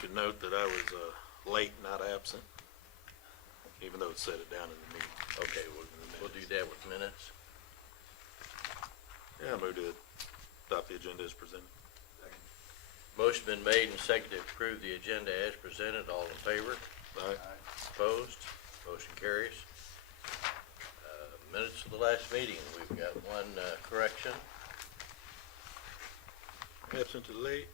make a note that I was late, not absent, even though it said it down in the meeting. Okay, we'll do that with minutes. Yeah, I move to adopt the agenda as presented. Motion been made and seconded to approve the agenda as presented. All in favor? Aye. Opposed? Motion carries. Minutes of the last meeting. We've got one correction. Absent to late.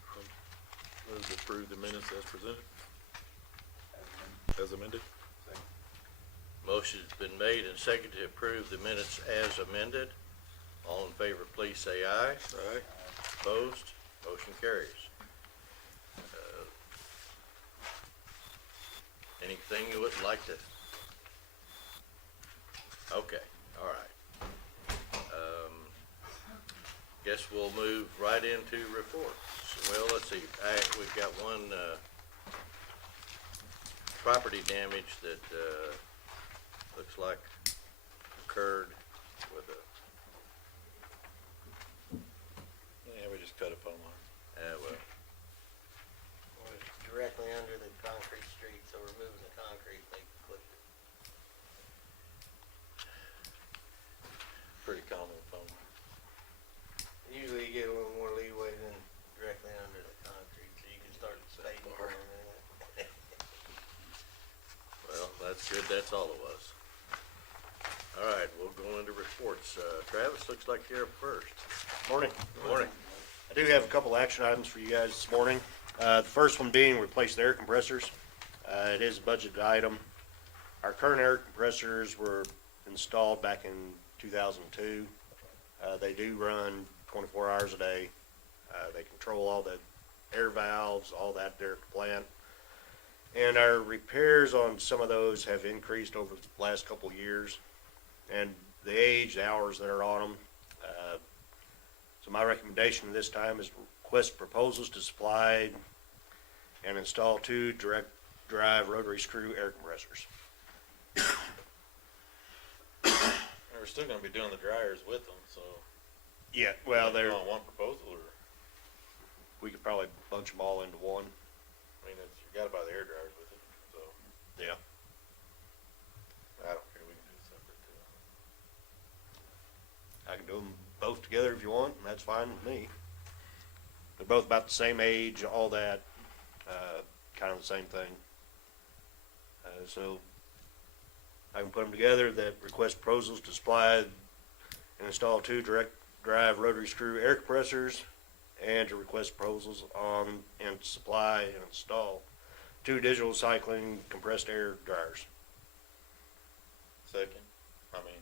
Move to approve the minutes as presented. As amended. Motion's been made and seconded to approve the minutes as amended. All in favor, please say aye. Aye. Opposed? Motion carries. Anything you would like to? Okay, all right. Guess we'll move right into reports. Well, let's see, we've got one property damage that looks like occurred with a, Yeah, we just cut a phone line. well, It's directly under the concrete street, so removing the concrete, they clipped it. Pretty common phone line. Usually you get a little more leeway than directly under the concrete, so you can start spading for a minute. well, that's good, that's all it was. All right, we'll go into reports. Travis, looks like you're up first. Morning. Morning. I do have a couple action items for you guys this morning. The first one being replace the air compressors. It is a budget item. Our current air compressors were installed back in 2002. They do run 24 hours a day. They control all the air valves, all that there at the plant. And our repairs on some of those have increased over the last couple of years. And the age, the hours that are on them. So my recommendation this time is request proposals to supply and install 2 direct drive rotary screw air compressors. And we're still gonna be doing the dryers with them, so. Yeah, well, You they're, want one proposal, or, we could probably bunch them all into one. I mean, it's, you gotta buy the air dryers with it, so. Yeah. I don't care, we can do it separate too. I can do them both together if you want, and that's fine with me. They're both about the same age, all that, kind of the same thing. So I can put them together, that request proposals to supply and install 2 direct drive rotary screw air compressors, and to request proposals on and supply and install 2 digital cycling compressed air dryers. Second, I mean,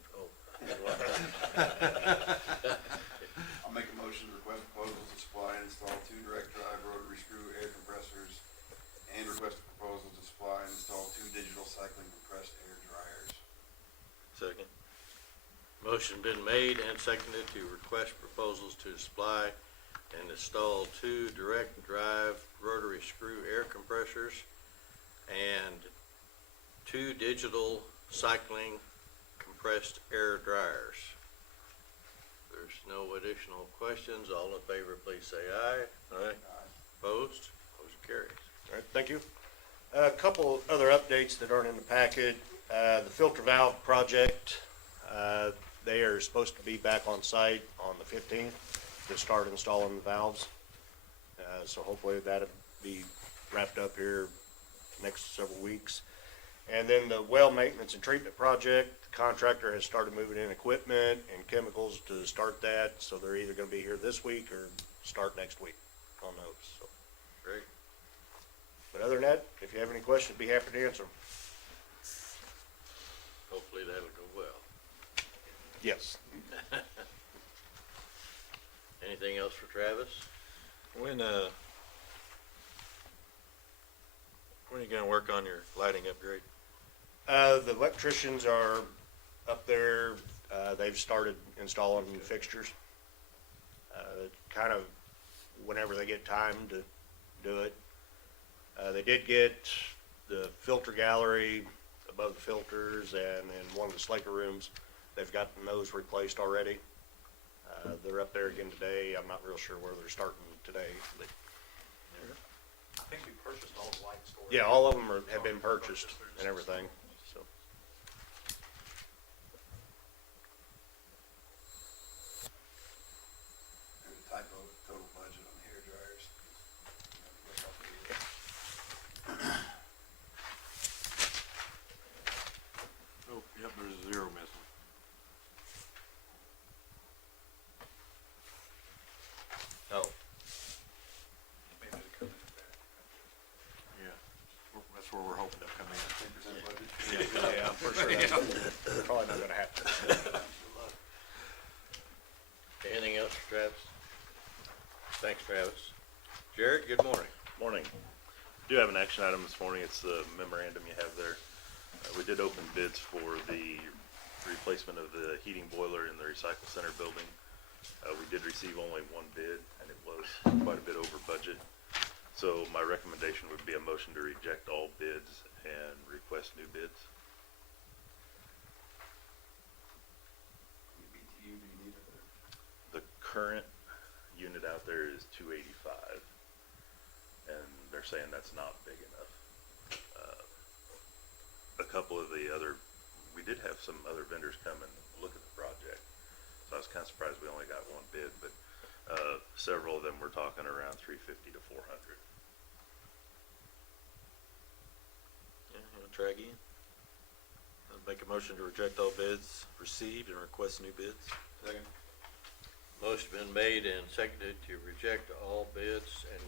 I'll make a motion to request proposals to supply and install 2 direct drive rotary screw air compressors, and request a proposal to supply and install 2 digital cycling compressed air dryers. second. Motion been made and seconded to request proposals to supply and install 2 direct drive rotary screw air compressors and 2 digital cycling compressed air dryers. There's no additional questions. All in favor, please say aye. Aye. Opposed? Motion carries. All right, thank you. A couple other updates that aren't in the packet. The filter valve project, they are supposed to be back on site on the 15th to start installing the valves. So hopefully that'll be wrapped up here next several weeks. And then the well maintenance and treatment project, the contractor has started moving in equipment and chemicals to start that. So they're either going to be here this week or start next week on those. So. Great. But other than that, if you have any questions, I'd be happy to answer them. Hopefully that'll go well. Yes. Anything else for Travis? When are you gonna work on your lighting upgrade? The electricians are up there. They've started installing fixtures. Kind of whenever they get time to do it. They did get the filter gallery above the filters and in one of the Slaker rooms. They've gotten those replaced already. They're up there again today. I'm not real sure where they're starting today, but I think we purchased all the Yeah, all of them have been purchased and everything, so. There's a typo, total budget on the hair dryers. Oh, yep, there's a zero missing. Oh, Yeah, that's where we're hoping to come in. 10% budget. Yeah, for sure. That's probably not gonna happen. anything else for Travis? Thanks, Travis. Jared, good morning. Morning. Do have an action item this morning. It's the memorandum you have there. We did open bids for the replacement of the heating boiler in the recycle center building. We did receive only one bid, and it was quite a bit over budget. So my recommendation would be a motion to reject all bids and request new bids. How many BTU do you need up there? The current unit out there is 285, and they're saying that's not big enough. A couple of the other, we did have some other vendors come and look at the project, so I was kind of surprised we only got one bid, but several of them were talking around 350 to 400. Yeah, you wanna try again? I'd make a motion to reject all bids received and request new bids. Second. Motion been made and seconded to reject all bids and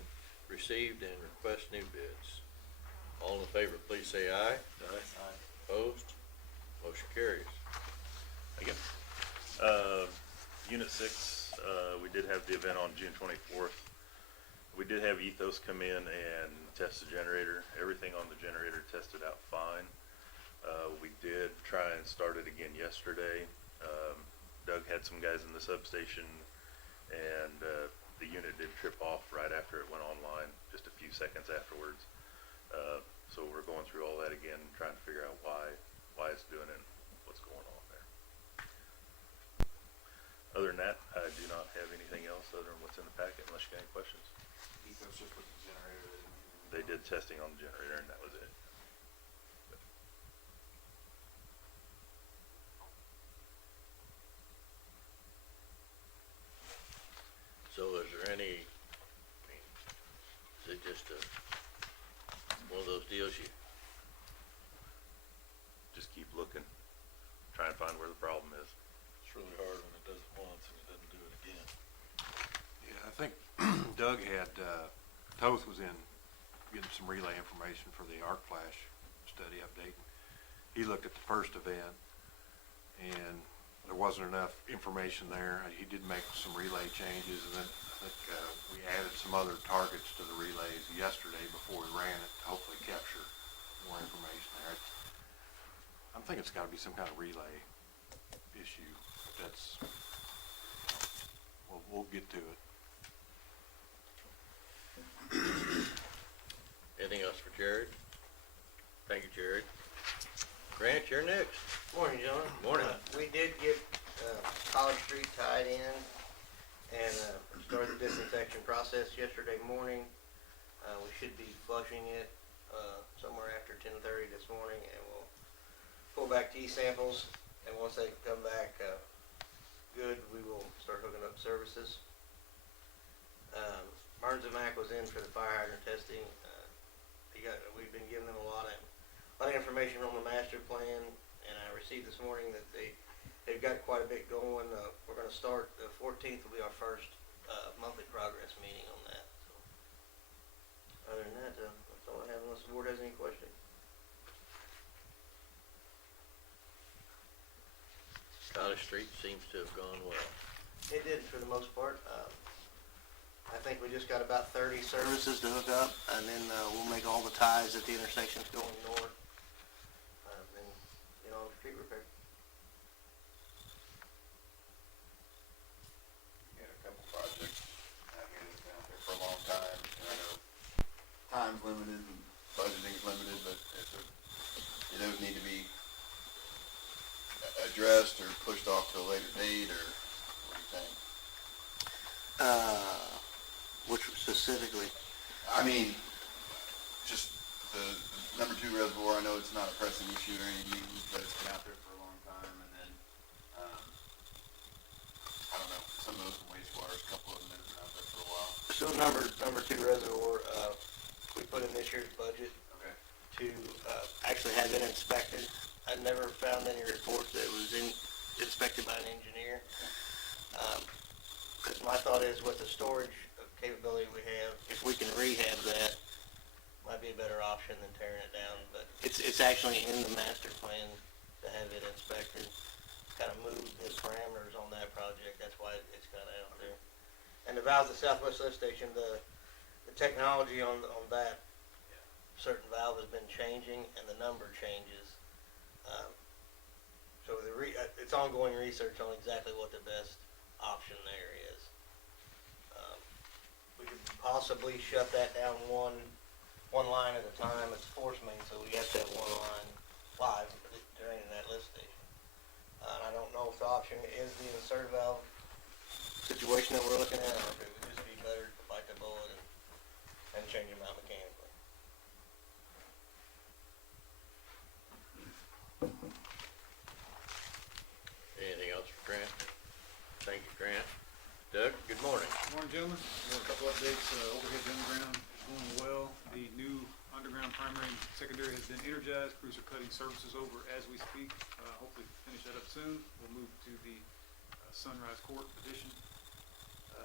received and request new bids. All in favor, please say aye. Aye. Opposed? Motion carries. Again, Unit 6, we did have the event on June 24th. We did have Ethos come in and test the generator. Everything on the generator tested out fine. We did try and start it again yesterday. Doug had some guys in the substation, and the unit did trip off right after it went online, just a few seconds afterwards. So we're going through all that again, trying to figure out why it's doing it, and what's going on there. Other than that, I do not have anything else other than what's in the packet, unless you got any questions. Ethos just with the generator. They did testing on the generator, and that was it. So is there any, is it just one of those deals you, Just keep looking, try and find where the problem is. It's really hard when it does it once and it doesn't do it again. Yeah, I think Doug had, Toth was in getting some relay information for the arc flash study update. He looked at the first event, and there wasn't enough information there. He did make some relay changes, and then I think we added some other targets to the relays yesterday before we ran it to hopefully capture more information there. I'm thinking it's gotta be some kind of relay issue. That's, we'll get to it. anything else for Jared? Thank you, Jared. Grant, you're next. Morning, John. Morning. We did get, College Street tied in and, started the disinfection process yesterday morning. We should be flushing it, somewhere after 10:30 this morning, and we'll pull back T samples, and once they come back, good, we will start hooking up services. Barnes and Mac was in for the fire hydrant testing. We've been giving them a lot of information on the master plan, and I received this morning that they've got quite a bit going. We're gonna start, the 14th will be our first, monthly progress meeting on that, so. Other than that, that's all I have unless the board has any questions. College Street seems to have gone well. It did for the most part. I think we just got about 30 services to hook up, and then, we'll make all the ties at the intersections going north. And get on street repair. We had a couple projects, I mean, it's been out there for a long time, and I know time's limited and budgeting's limited, but do those need to be addressed or pushed off to a later date, or what do you think? Which specifically? I mean, just the number 2 reservoir, I know it's not a pressing issue or anything, but it's been out there for a long time, and then, I don't know, some of those wastewaters, a couple of them that have been out there for a while. So number 2 reservoir, we put in this year's budget Okay. to, actually have it inspected. I never found any reports that it was inspected by an engineer. Cause my thought is with the storage capability we have, if we can rehab that, might be a better option than tearing it down, but it's actually in the master plan to have it inspected. Kind of move the parameters on that project, that's why it's kind of out there. And the valves at Southwest Lift Station, the technology on that certain valve has been changing and the number changes. So it's ongoing research on exactly what the best option there is. We could possibly shut that down one line at a time. It's force main, so we have to have one line live draining that lift station. I don't know if the option is the insert valve situation that we're looking at, or if it would just be better to bite the bullet and change them out mechanically. Anything else for Grant? Thank you, Grant. Doug, good morning. Morning, gentlemen. A couple updates. Overhead underground is going well. The new underground primary and secondary has been energized. Crews are cutting services over as we speak. Hopefully finish that up soon. We'll move to the Sunrise Court addition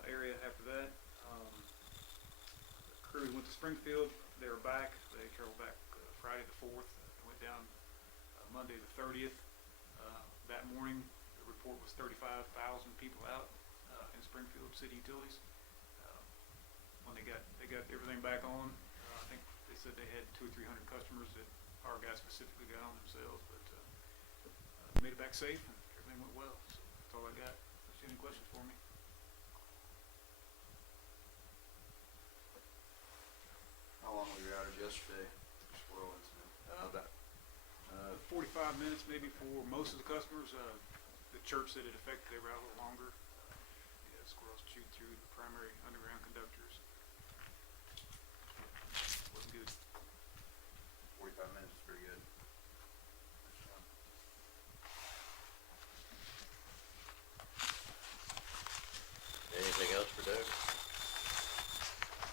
area after that. The crew went to Springfield. They were back. They traveled back Friday the 4th. They went down Monday the 30th. That morning, the report was 35,000 people out in Springfield city utilities. When they got everything back on, I think they said they had 200 or 300 customers that our guys specifically got on themselves, but made it back safe and everything went well. So that's all I got. Any questions for me? How long were you outage yesterday? Squirrel incident. About 45 minutes maybe for most of the customers. The church said it affected, they were out a little longer. Yeah, squirrels chewed through the primary underground conductors. Wasn't good. 45 minutes is pretty good. Anything else for Doug?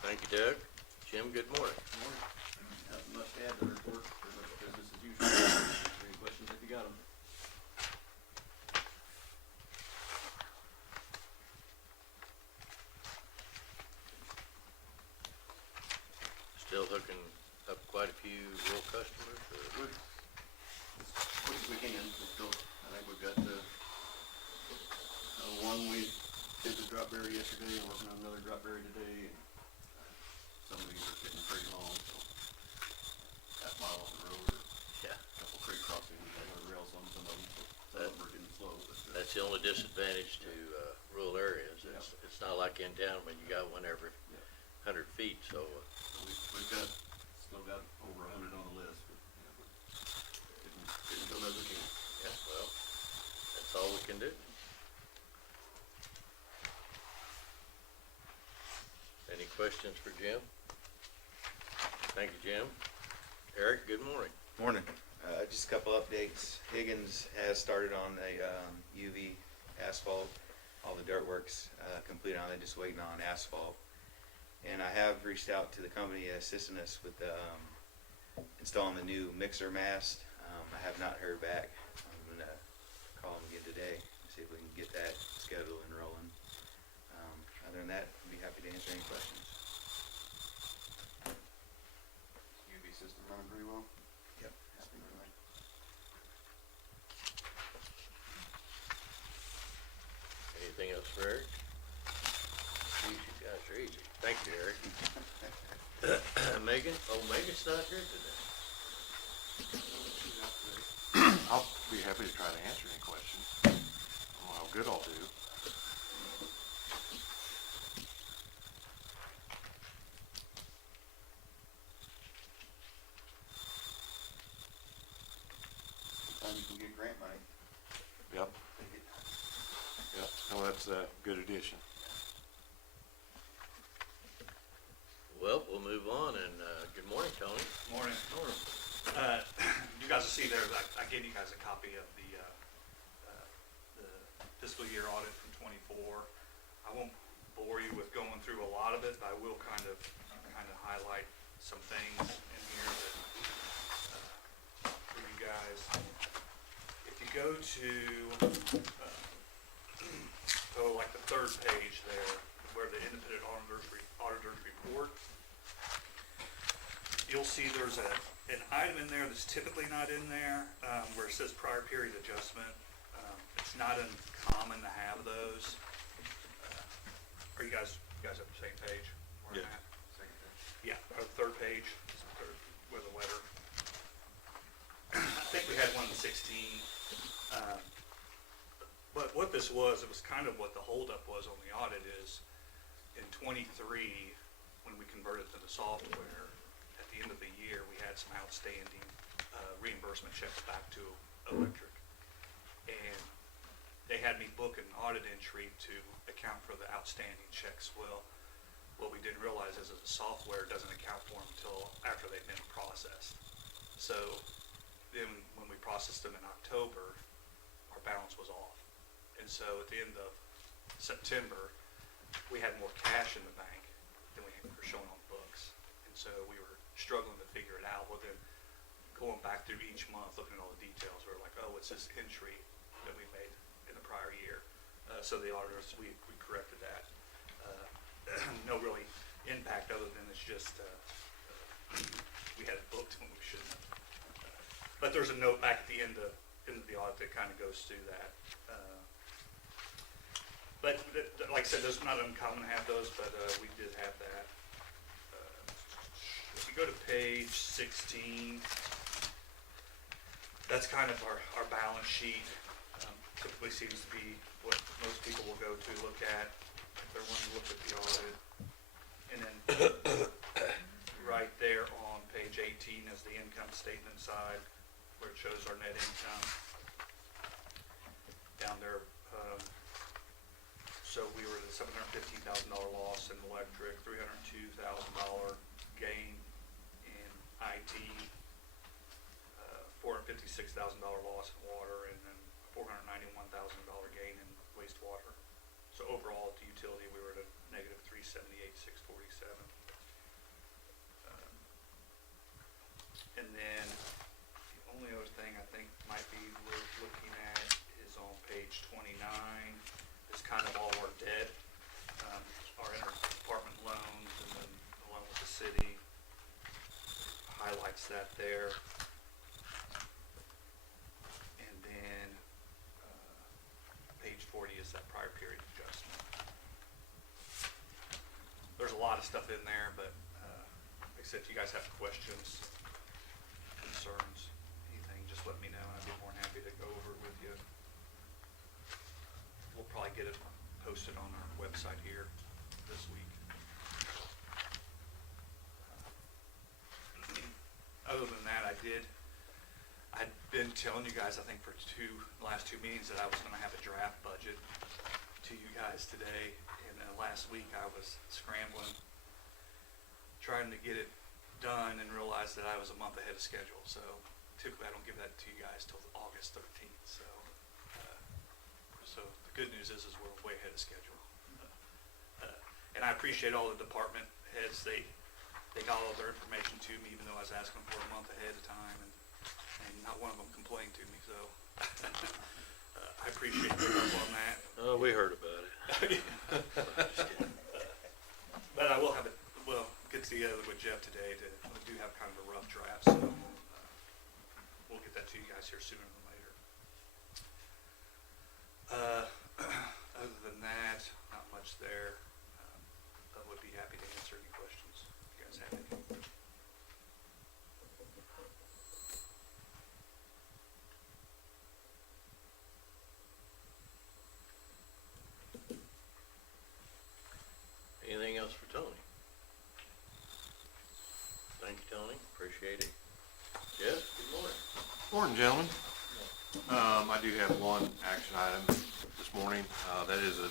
Thank you, Doug. Jim, good morning. Nothing much to add to the report, pretty much business as usual. Answer any questions if you got them. Still hooking up quite a few rural customers? Or? As quick as we can, we're still, I think we've got, one we did the drop berry yesterday, and working on another drop berry today, and some of these are getting pretty long, so half mile off the road, or Yeah. a couple creek crossings, I got rails on some of them, so some of them are getting slow, but, That's the only disadvantage to rural areas. It's not like in town when you got one every 100 feet, so. we've got, still got over 100 on the list, but, yeah, we're getting done as we can. Yeah, well, that's all we can do. Any questions for Jim? Thank you, Jim. Eric, good morning. Morning. Just a couple updates. Higgins has started on a UV asphalt. All the dirt work's completed on it, just waiting on asphalt. And I have reached out to the company assisting us with the, installing the new mixer mast. I have not heard back. I'm going to call them again today, see if we can get that scheduled and rolling. Other than that, I'd be happy to answer any questions. UV system running pretty well? Yep. Anything else for Eric? Geez, you guys are easy. Thank you, Eric. Megan? Oh, Megan's not here today. I'll be happy to try to answer any questions. I don't know how good I'll do. Time you can get grant money. Yep. Yep. No, that's a good addition. Well, we'll move on, and good morning, Tony. Morning. see there, I gave you guys a copy of the fiscal year audit from '24. I won't bore you with going through a lot of it, but I will kind of highlight some things in here that, for you guys. If you go to, like the third page there, where the independent auditor's report, you'll see there's an item in there that's typically not in there, where it says prior period adjustment. It's not uncommon to have those. Are you guys on the same page? Where I'm Yeah. at? Yeah, or the third page, where the letter. I think we had one in 16. But what this was, it was kind of what the holdup was on the audit is, in '23, when we converted to the software, at the end of the year, we had some outstanding reimbursement checks back to electric. And they had me book an audit entry to account for the outstanding checks. Well, what we didn't realize is that the software doesn't account for them until after they've been processed. So then when we processed them in October, our balance was off. And so at the end of September, we had more cash in the bank than we were showing on the books. And so we were struggling to figure it out. Well, then going back through each month, looking at all the details, we were like, oh, it's this entry that we made in the prior year. So the auditors, we corrected that. No really impact other than it's just we had it booked when we shouldn't have. But there's a note back at the end of the audit that kind of goes through that. But like I said, it's not uncommon to have those, but we did have that. If you go to page 16, that's kind of our balance sheet. Typically seems to be what most people will go to look at if they're wanting to look at the audit. And then right there on page 18 is the income statement side, where it shows our net income. Down there, so we were at a $715,000 loss in electric, $302,000 gain in IT, $456,000 loss in water, and then $491,000 gain in wastewater. So overall, at the utility, we were at a negative $378,647. And then the only other thing I think might be worth looking at is on page 29. It's kind of all our debt, our interdepartment loans, and then the loan with the city. Highlights that there. And then page 40 is that prior period adjustment. There's a lot of stuff in there, but like I said, if you guys have questions, concerns, anything, just let me know, and I'd be more than happy to go over it with you. We'll probably get it posted on our website here this week. Other than that, I'd been telling you guys, I think for the last two meetings, that I was gonna have a draft budget to you guys today, and then last week I was scrambling, trying to get it done, and realized that I was a month ahead of schedule. So typically I don't give that to you guys till August 13th. So the good news is we're way ahead of schedule. And I appreciate all the department heads. They got all their information to me, even though I was asking for a month ahead of time, and not one of them complained to me. So I appreciate your help on that. Oh, we heard about it. But I will have it. Well, get together with Jeff today to do have kind of a rough draft. So we'll get that to you guys here sooner than later. Other than that, not much there. I would be happy to answer any questions if you guys have any. Anything else for Tony? Thank you, Tony. Appreciate it. Jeff, good morning. Morning, gentlemen. I do have one action item this morning. That is an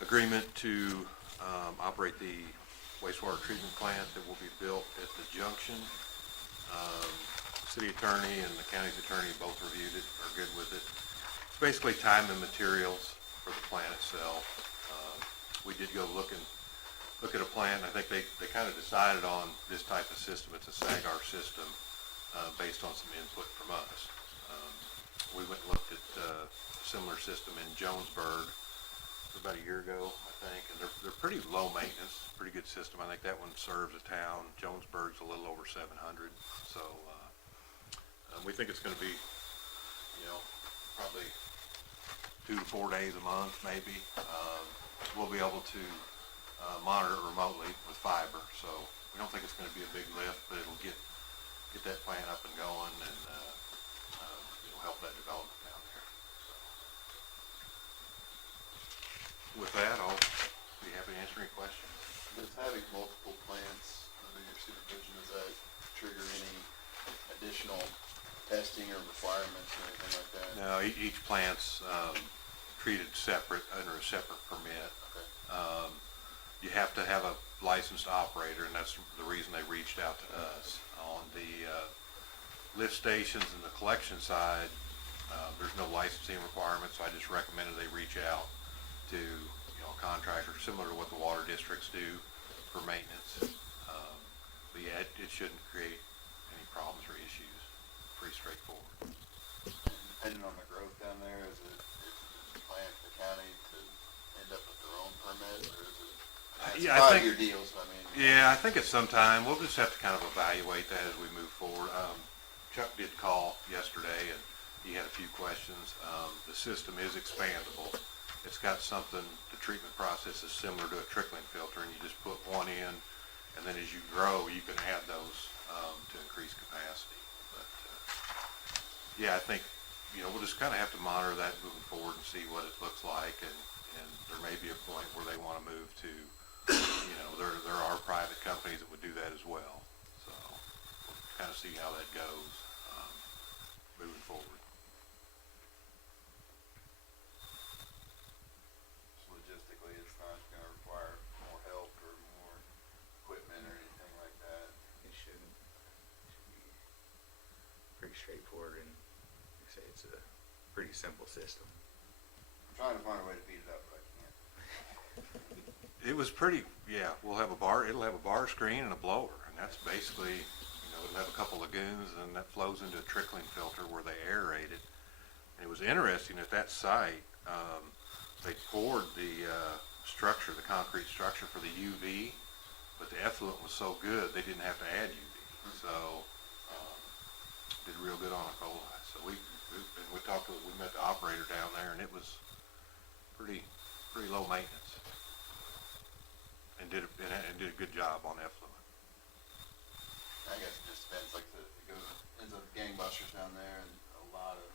agreement to operate the wastewater treatment plant that will be built at the junction. city attorney and the county's attorney both reviewed it, are good with it. It's basically time and materials for the plant itself. We did go look at a plant, and I think they kind of decided on this type of system. It's a SAGAR system, based on some input from us. We went and looked at a similar system in Jonesburg about a year ago, I think, and they're pretty low maintenance, pretty good system. I think that one serves a town. Jonesburg's a little over 700, so we think it's going to be, probably 2 to 4 days a month, maybe. We'll be able to monitor it remotely with fiber, so we don't think it's going to be a big lift, but it'll get that plant up and going, and it'll help that development down there. So, with that, I'll be happy to answer any questions. Does having multiple plants under your supervision, does that trigger any additional testing or requirements or anything like that? No, each plant's treated separate, under a separate permit. Okay. You have to have a licensed operator, and that's the reason they reached out to us. On the lift stations and the collection side, there's no licensing requirements, so I just recommended they reach out to a contractor similar to what the water districts do for maintenance. But yeah, it shouldn't create any problems or issues. Pretty straightforward. Depending on the growth down there, is it the plant, the county to end up with their own permit, or is it? It's Yeah, I think- 5-year deals, I mean. Yeah, I think at some time, we'll just have to kind of evaluate that as we move forward. Chuck did call yesterday, and he had a few questions. The system is expandable. It's got something, the treatment process is similar to a trickling filter, and you just put one in, and then as you grow, you can add those to increase capacity. But, yeah, I think, we'll just kind of have to monitor that moving forward and see what it looks like, and there may be a point where they want to move to, there are private companies that would do that as well. So we'll kind of see how that goes moving forward. So logistically, it's not gonna require more help or more equipment or anything like that. It shouldn't. It should be pretty straightforward, and like I say, it's a pretty simple system. I'm trying to find a way to beat it up, but I can't. It was pretty, yeah, it'll have a bar screen and a blower, and that's basically, it'll have a couple lagoons, and that flows into a trickling filter where they aerate it. And it was interesting at that site, they poured the structure, the concrete structure for the UV, but the effluent was so good, they didn't have to add UV. So, did real good on E. coli. So we met the operator down there, and it was pretty low maintenance. And did a good job on effluent. I guess it just depends, like, ends up gangbusters down there and a lot of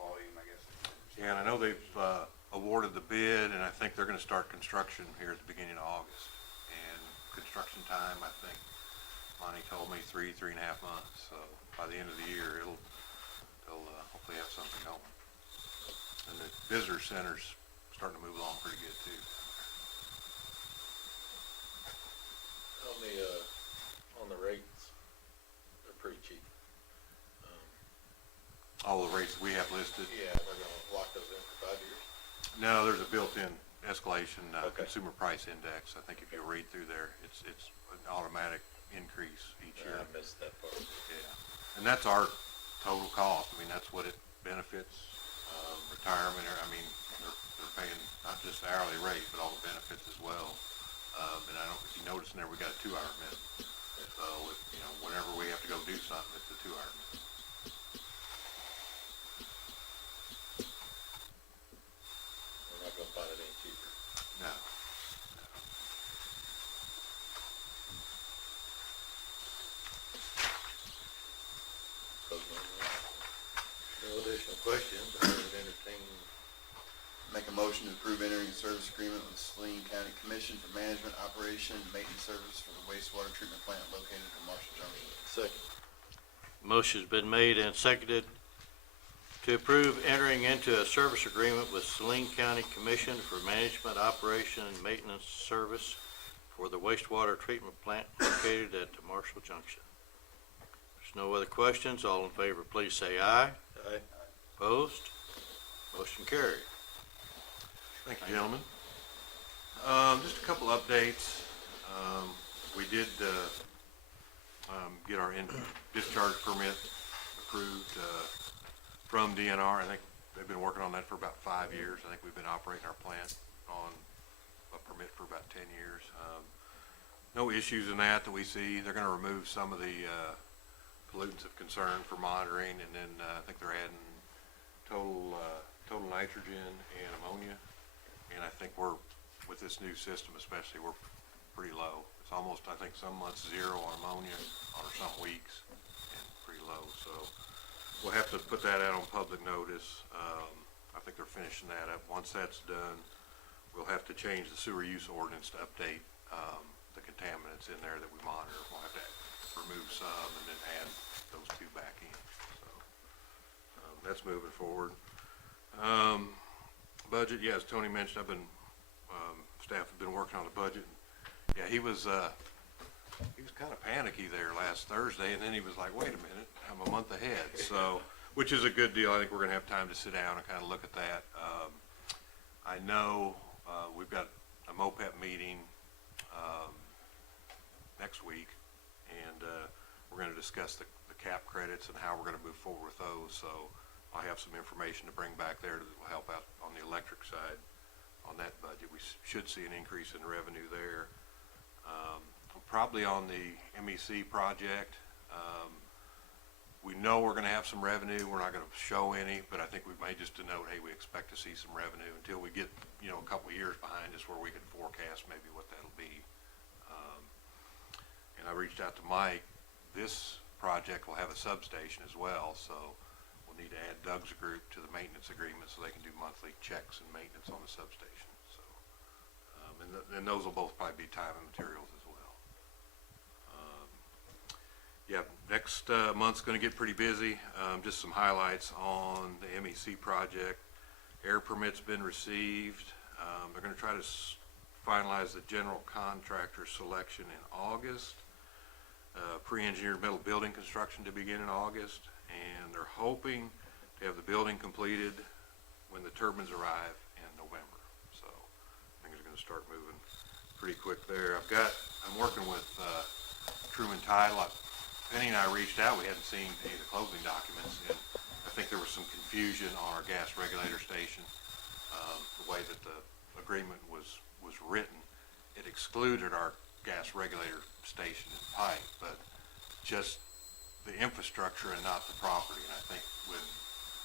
volume, I guess. Yeah, and I know they've awarded the bid, and I think they're gonna start construction here at the beginning of August. And construction time, I think, Monty told me 3.5 months, so by the end of the year, they'll hopefully have something going. And the visitor center's starting to move along pretty good too. On the rates, they're pretty cheap. All the rates we have listed. Yeah, they're gonna lock those in for 5 years. No, there's a built-in escalation, Okay. consumer price index. I think if you read through there, it's an automatic increase each year. I missed that part. Yeah, and that's our total cost. I mean, that's what it benefits, retirement, they're paying not just the hourly rate, but all the benefits as well. And I don't, if you notice in there, we got a 2-hour minute. So, whenever we have to go do something, it's a 2-hour minute. We're not gonna find it any cheaper. No. No additional questions, I would entertain. Make a motion to approve entering a service agreement with Saline County Commission for management, operation, and maintenance service for the wastewater treatment plant located in Marshall Junction. Second. Motion's been made and seconded to approve entering into a service agreement with Saline County Commission for management, operation, and maintenance service for the wastewater treatment plant located at Marshall Junction. There's no other questions. All in favor, please say aye. Aye. Opposed? Motion carried. Thank you, gentlemen. Just a couple updates. We did, get our discharge permit approved, from DNR. I think they've been working on that for about 5 years. I think we've been operating our plant on a permit for about 10 years. No issues in that we see. They're gonna remove some of the, pollutants of concern for monitoring, and then, I think they're adding total nitrogen and ammonia. And I think with this new system especially, we're pretty low. It's almost, I think, some months 0 on ammonia, or some weeks, and pretty low. So we'll have to put that out on public notice. I think they're finishing that up. Once that's done, we'll have to change the sewer use ordinance to update, the contaminants in there that we monitor. We'll have to remove some and then add those 2 back in. So, that's moving forward. Budget, yeah, as Tony mentioned, staff have been working on the budget. Yeah, he was kind of panicky there last Thursday, and then he was like, wait a minute, I'm a month ahead. So, which is a good deal. I think we're gonna have time to sit down and kind of look at that. I know, we've got a MOPEP meeting, next week, and, we're gonna discuss the cap credits and how we're gonna move forward with those. So I'll have some information to bring back there that will help out on the electric side on that budget. We should see an increase in revenue there. Probably on the MEC project, we know we're gonna have some revenue. We're not gonna show any, but I think we may just denote, hey, we expect to see some revenue until we get, a couple of years behind us where we can forecast maybe what that'll be. And I reached out to Mike. This project will have a substation as well, so we'll need to add Doug's group to the maintenance agreement so they can do monthly checks and maintenance on the substation. So, and those will both probably be time and materials as well. Yeah, next month's going to get pretty busy. Just some highlights on the MEC project. Air permit's been received. They're going to try to finalize the general contractor selection in August. Pre-engineered metal building construction to begin in August, and they're hoping to have the building completed when the turbines arrive in November. So things are going to start moving pretty quick there. I'm working with Truman Title. Penny and I reached out. We hadn't seen any of the closing documents, and I think there was some confusion on our gas regulator station. The way that the agreement was written, it excluded our gas regulator station and pipe, but just the infrastructure and not the property. And I think when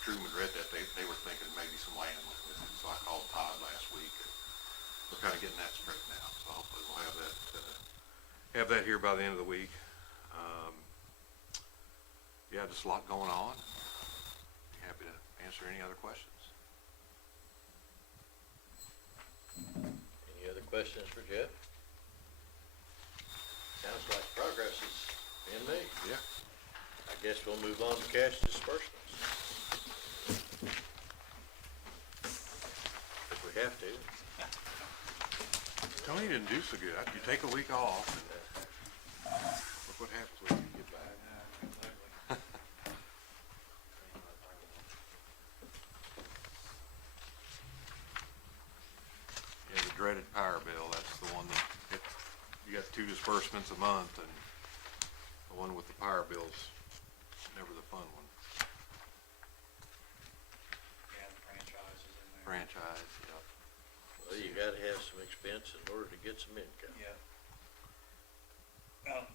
Truman read that, they were thinking maybe some land went with it. So I called Todd last week, and we're kind of getting that straightened out. So hopefully we'll have that here by the end of the week. Yeah, just a lot going on. Be happy to answer any other questions. Any other questions for Jeff? Sounds like progress is being made. Yeah. I guess we'll move on to cash disbursements. If we have to. Tony didn't do so good. You take a week off, and look what happens when you get back. Yeah, the dreaded power bill, that's the one that you got 2 disbursements a month, and the one with the power bill's never the fun one. Yeah, the franchise is in there. Franchise, yeah. Well, you gotta have some expense in order to get some income. Yeah.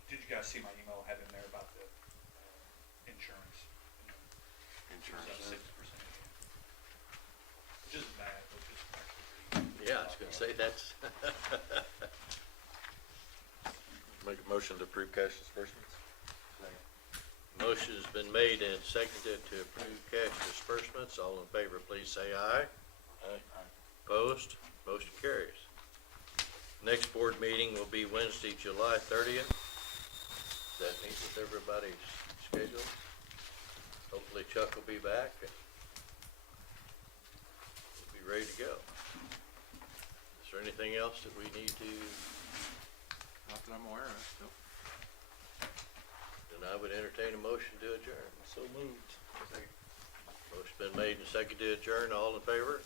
Did you guys see my email I had in there about the insurance? Insurance. It was up 6%. Which isn't bad, which is actually pretty. Yeah, I was gonna say that's, Make a motion to approve cash disbursements. motion's been made and seconded to approve cash disbursements. All in favor, please say aye. Aye. Opposed? Motion carries. Next board meeting will be Wednesday, July 30th. Does that meet with everybody's schedule? Hopefully Chuck will be back and we'll be ready to go. Is there anything else that we need to? Not that I'm aware of. Nope. Then I would entertain a motion to adjourn. So moved. Motion been made and seconded to adjourn. All in favor?